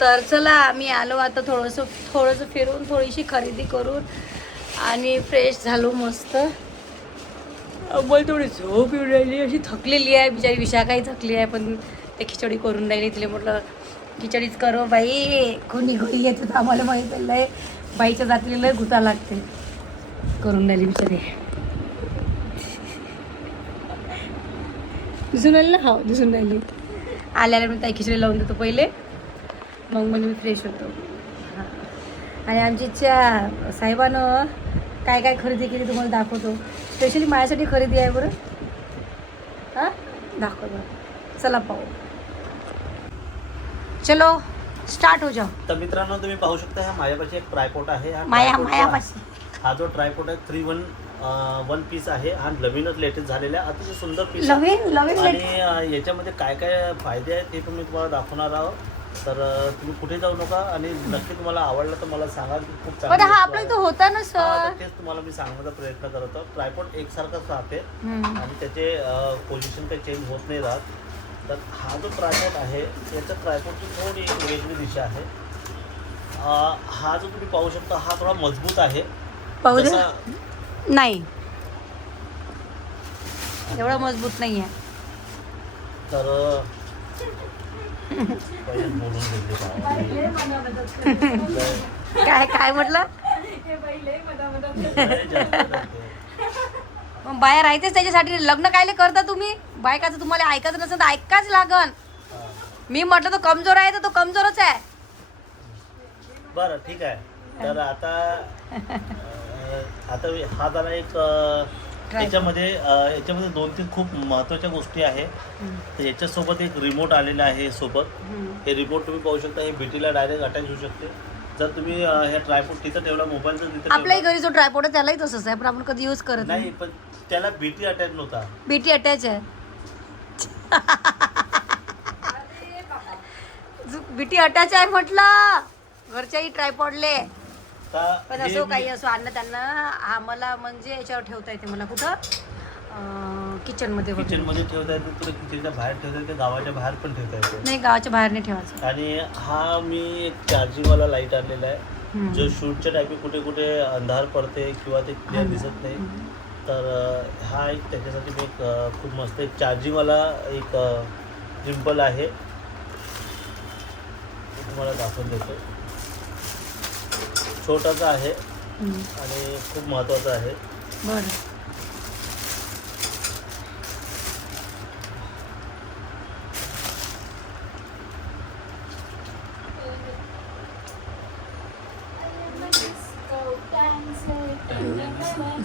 तर चला आम्ही आलो आता थोडंसं थोडंसं फिरून थोडीशी खरेदी करून आणि फ्रेश झालो मस्त. बोल थोडी झोप येऊन राहिली अशी थकलेली आहे. बिचारी विशाखाही थकली आहे पण ते खिचडी करून राहिली. तिला म्हटलं खिचडीच करो बाई कोणी घरी येते तर आम्हाला माहीत आहे बाईच्या जातीला लय घुता लागते. करून राहिली बिचारी. दिसून राहिली ना? हो दिसून राहिली. आल्याला मी ताई खिचडी लावून देतो पहिले. मग म्हणजे मी फ्रेश होतो. हां. आणि आमची इच्छा साहेबानं काय काय खरेदी केली तुम्हाला दाखवतो. स्पेशली माझ्यासाठी खरेदी आहे बरं. हां? दाखवतो. चला पाहू. चलो स्टार्ट हो जाओ. तर मित्रांनो तुम्ही पाहू शकता ह्या मायापाशी एक ट्रायपोर्ट आहे. हा माया tripod मायापाशी. आहे- हा जो ट्रायपोर्ट आहे थ्री वन वन पीस आहे हा नवीनच लेटेस्ट झालेला आहे. अतिशय सुंदर पीस लवीन लवीन आणि अं, याच्यामध्ये काय काय फायदे आहेत ते पण मी तुम्हाला दाखवणार आहोत. तर तुम्ही कुठे जाऊ नका आणि नक्की तुम्हाला आवडलं तर मला सांगा की खूप पण चांगली हा आपला. इथं होता ना सर तेच तुम्हाला मी सांगण्याचा प्रयत्न करत आहोत ट्रायपोर्ट एकसारखाच राहते. आणि त्याचे पोझिशन काही चेंज होत नाही राहत. तर हा जो ट्रायपॉड आहे याच्या ट्रायपॉडची थोडी एक वेगळी दिशा आहे. हा जो तुम्ही पाहू शकता हा थोडा मजबूत आहे. नाही. एवढा मजबूत नाही आहे तर काय काय म्हटलं? मग बाया राहतेच त्याच्यासाठी. लग्न कायले करता तुम्ही? बायकाचं तुम्हाला ऐकायचं नसेल तर ऐकाच लागन. मी म्हटलं तो कमजोर आहे तर तो कमजोरच आहे. बरं ठीक आहे. तर आता आता हा जरा एक याच्यामध्ये याच्यामध्ये दोन तीन खूप महत्त्वाच्या गोष्टी आहे. तर याच्यासोबत एक रिमोट आलेला आहे सोबत. हे रिमोट तुम्ही पाहू शकता हे बीटीला डायरेक्ट अटॅच होऊ शकते. जर तुम्ही हे ट्रायपोर्ट तिथं ठेवला मोबाईल जर तिथं आपल्याही घरी जो ट्रायपोर्ट आहे त्यालाही तसंच आहे पण आपण कधी यूज करत नाही. पण त्याला बीटी अटॅच नव्हता. बीटी अटॅच आहे. बीटी अटॅच आहे म्हटलं घरच्याही ट्रायपॉडले पण असो काही असो अन्न त्यांना आम्हाला म्हणजे याच्यावर ठेवता येते मला कुठं? किचनमध्ये वगैरे. किचनमध्ये ठेवता येते तुला किचनच्या बाहेर ठेवता येते गावाच्या बाहेर पण ठेवता येते. नाही गावाच्या बाहेर नाही ठेवायचं. आणि हा मी एक चार्जिंगवाला लाइट आणलेला आहे. जो शूटच्या टाईपी कुठे कुठे अंधार पडते किंवा ते क्लिअर दिसत नाही. तर हा एक त्याच्यासाठी मी एक खूप मस्त एक चार्जिंगवाला एक सिंपल आहे. तुम्हाला दाखवून देतो. छोटासा आहे हम्म. आणि खूप महत्त्वाचा आहे. बरं.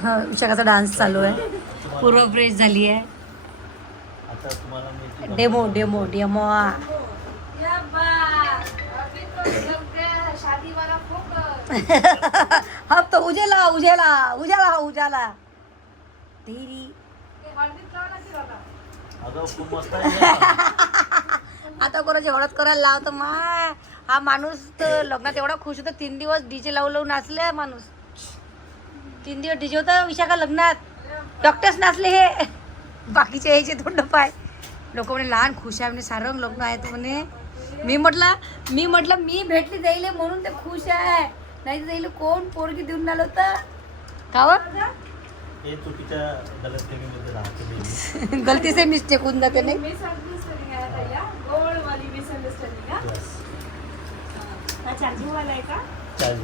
हा विशाखाचा डान्स चालू आहे? पूर्व फ्रेश झाली आहे. आता तुम्हाला मी ती डेमो डेमो डेमो अब तो उजेला उजेला उजाला उजाला। तेरी। अगं खूप मस्त आहे ना. आता कोणाची हळद करायला लावतो माय. हा माणूस तर लग्नात एवढा खुश होता तीन दिवस डीजे लावून लावून नाचले माणूस. तीन दिवस डीजे होता विशाखा लग्नात. डॉक्टर्स नाचले हे. बाकीचे यायचे तोंड पाय. लोक म्हणे लहान खुश आहे. म्हणे सारंग लग्न आहे. म्हणे मी म्हटलं मी म्हटलं मी भेटली जाईल म्हणून ते खुश आहे. नाही जाईल कोण पोरगी देऊन आलं होतं? का बरं? हे चुकीच्या गलतफहमीमध्ये राहते baby. गलती से मिस्टेक होऊन जाते नाही? Yes. चार्जिंग वाला आहे का? चालेल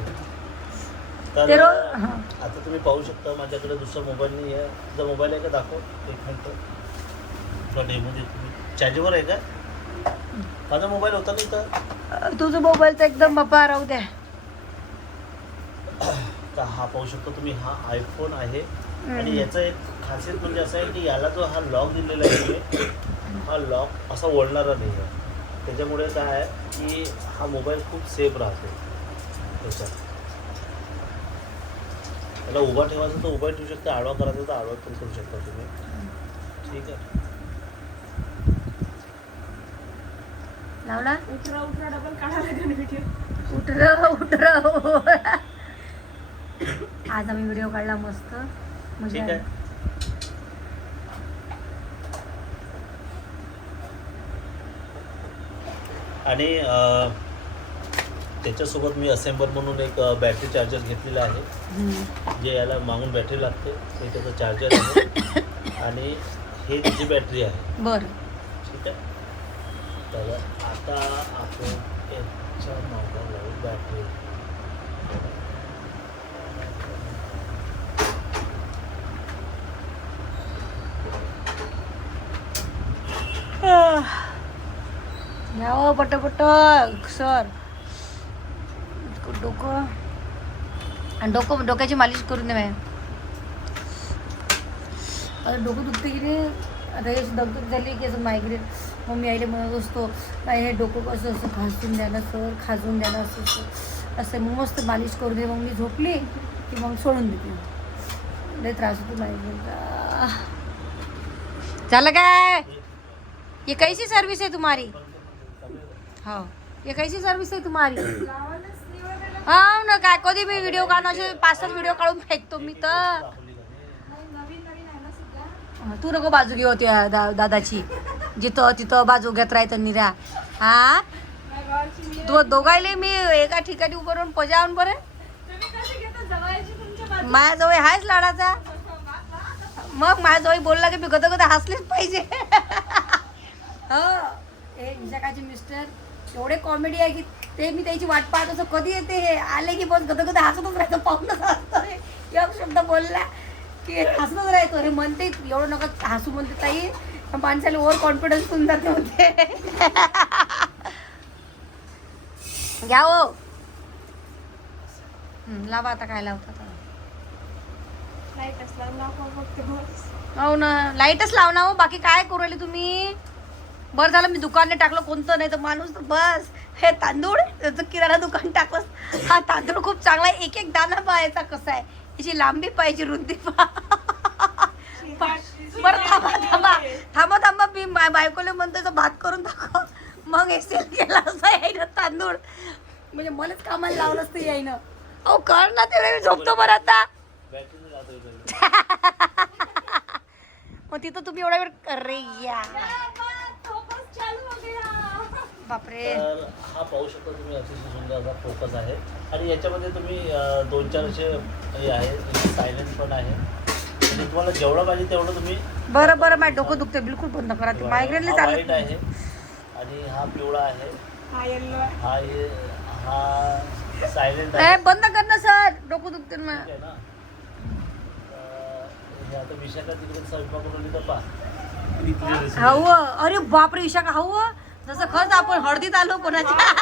ते हां. आता तुम्ही पाहू शकता माझ्याकडे दुसरा मोबाईल नाही आहे. तुझा मोबाईल आहे का? दाखव. एक मिनिट. तुला डेमोमध्ये तुम्ही चार्जेवर आहे का? माझा मोबाईल होता नाही तर? तुझं मोबाईलचं एकदम बापा राहू द्या. तर हा पाहू शकता तुम्ही हा आयफोन आहे. आणि याचा एक खासियत म्हणजे असं आहे की याला जो हा लॉक दिलेला आहे हा लॉक असा ओढणारा नाही आहे. त्याच्यामुळे काय आहे की हा मोबाईल खूप सेफ राहतो. त्याच्यात. त्याला उभा ठेवायचा तर उभा ठेवू शकता आडवा करायचा तर आडवा पण करू शकता तुम्ही. ठीक आहे. लावला? उठरा उठरा डबल काढा लागेल व्हिडिओ उठर उठर आज आम्ही व्हिडिओ काढला मस्त. मजा ठीक आली. आहे आणि अं, त्याच्यासोबत मी असेंबल म्हणून एक बॅटरी चार्जर घेतलेला आहे. हम्म. जे याला मागून बॅटरी लागते. ते त्याचं चार्जर आहे. आणि हे त्याची बॅटरी आहे. बरं. ठीक आहे. तर आता आपण याच्या मागं लावू बॅटरी या हो पटपट सर. डोकं. आणि डोकं डोक्याची मालिश करून दे मॅम डोकं दुखते की नाही? आता हे दगदग झाली की असं मायग्रेन मम्मी आईले आईला म्हणत असतो काय हे डोकं कसं असं घासून द्यायला सर. खाजून द्यायला असं असं. असं मग मस्त मालिश करून दे. मग मी झोपली की मग सोडून देते. लय त्रास होतो मायग्रेनचा झालं काय? ये कैसी सर्विस है तुम्हारी? हो ये कैसी सर्विस आहे तुम्हारी? हा ना काय कधी मी व्हिडिओ काढणार असे पाच सात व्हिडिओ काढून फेकतो मी तर. तू नको बाजू घेऊ त्या दा, दादाची. जिथं तिथं बाजू घेत राहायचं निरा हा? तू दोघायले मी एका ठिकाणी उभं राहून पजावून बरं. माझ्याजवळ आहेच लाडाचा. मग माझ्याजवळ बोलला की मी गद गद हसलेच पाहिजे. हो हे विशाखाचे मिस्टर एवढे कॉमेडी आहे की ते मी त्याची वाट पाहत असं कधी येते हे? आले की बस गद गद हसतच राहतो पाहूनच हसतो रे एक शब्द बोलला की हसतच राहतो. हे म्हणते एवढं नका हसू म्हणते ताई. माणसाला ओव्हर कॉन्फिडन्स होऊन जाते होते घ्या हो. लावा आता काय लावता आता. लाइट असला लावा फक्त बस. हो ना लाईटच लाव ना हो. बाकी काय करू तुम्ही? बरं झालं मी दुकानने टाकलं कोणतं नाही तर माणूस बस. हे तांदूळ त्याचं किराणा दुकान टाकलं हा तांदूळ खूप चांगला आहे. एक एक दाना पाहायचा कसा आहे. याची लांबी पाहिजे रुंदी बर बरं थांबा थांबा. थांबा थांबा मी माय बायकोले म्हणतो तर भात करून दाखव. मग एसेल गेला असं यायनं तांदूळ. म्हणजे मलाच कामाला लावलं असतं यायनं. अहो कर ना ते मी झोपतो बरं आता. मग तिथं तुम्ही एवढा वेळ अरे या. बापरे. तर हा पाहू शकता तुम्ही अतिशय सुंदर असा फोकस आहे. आणि याच्यामध्ये तुम्ही अं, दोन चार असे हे आहे सायलेंट पण आहे. आणि तुम्हाला जेवढं पाहिजे तेवढं तुम्ही बरं बरं माझं डोकं दुखते बिलकुल बंद करा. ते मायग्रेनला हा चालत white नाही. आहे आणि हा पिवळा आहे. हा येल्लो हा हे हा सायलेंट ए, आहे. बंद कर ना सर. डोकं दुखते ना ठीक आहे ना? तर हे आता विशाखा तिकडे स्वयंपाक बनवली तर पहा. हाऊ अरे बापरे विशाखा हाऊ जसं खरंच आपण हळदीत आलो कोणाच्या बाहेर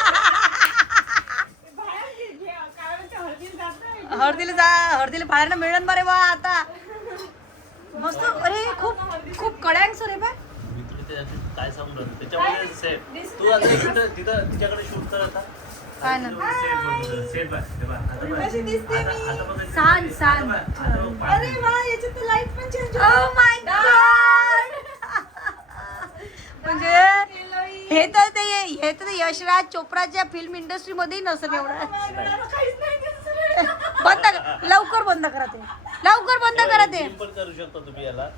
हळदीला जा हळदीला पाहायला मिळेल बरे वा आता. मस्त अरे खूप खूप कड्यांग सर त्याच्यात काय सांगू त्याच्यामध्ये तू आता तिथं तिथं तिच्याकडे शूट कर आता. काय ना? सांग, सांग. आता बघ, पाच अरे वा याच्यात तर लाइट पण चेंज Oh! म्हणजे हे तर ते हे तर ते यशराज चोप्राच्या फिल्म इंडस्ट्रीमध्येही नसेल एवढं. बंद कर लवकर बंद करा ते. लवकर बंद करा ते. पण करू शकता तुम्ही याला.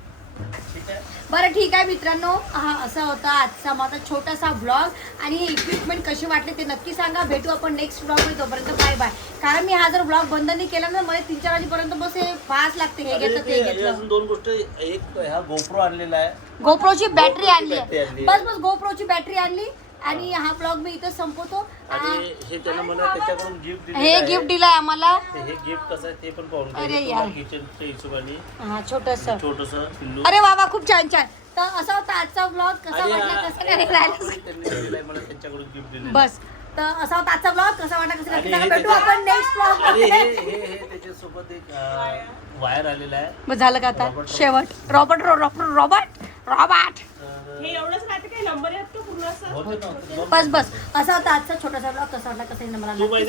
बरं ठीक आहे मित्रांनो. हा असा होता आजचा माझा छोटासा ब्लॉग आणि हे इक्विपमेंट कसे वाटले ते नक्की सांगा. भेटू आपण नेक्स्ट ब्लॉगमध्ये तोपर्यंत बाय बाय कारण मी हा जर ब्लॉग बंद नाही केला ना मला तीन चार वाजेपर्यंत बस हे पास लागते. हे घेतलं ते- हे घेतलं दोन गोष्ट एक गोप्रो आणलेला आहे. गोप्रोची बॅटरी आणली बॅटरी आणली. बस बस गोप्रोची बॅटरी आणली. आणि हा ब्लॉग मी इथं संपवतो. आणि हे त्यानं मला त्याच्याकडून गिफ्ट दिले हे गिफ्ट दिलंय आम्हाला. हे गिफ्ट कसं आहे ते पण पाहून अरे यार. किचनच्या हिशोबाने हा छोटस. छोटस पिल्लू. अरे वा वा खूप छान छान. तर असा होता आजचा ब्लॉग कसा आणि वाटला हा- कसा राहिला? त्यांनी मला त्यांच्याकडून गिफ्ट आहे. बस. तर असा होता आजचा ब्लॉग कसा वाटला कसा आणि. हे भेटू त्याच्या- आपण नेक्स्ट ब्लॉग आणि हे हे हे त्याच्यासोबत एक वायर आलेला आहे. मग झालं का आता? शेवट. रॉबर्ट रो- रॉबर्ट रॉबर्ट रॉबर्ट हे एवढंच नंबर येत पूर्ण असं? बस बस. असा होता आजचा छोटासा ब्लॉग कसा वाटला कसा.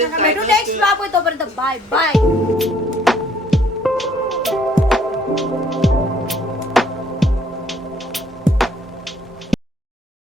काय भेटू नेक्स्ट ते? ब्लॉग तोपर्यंत बाय बाय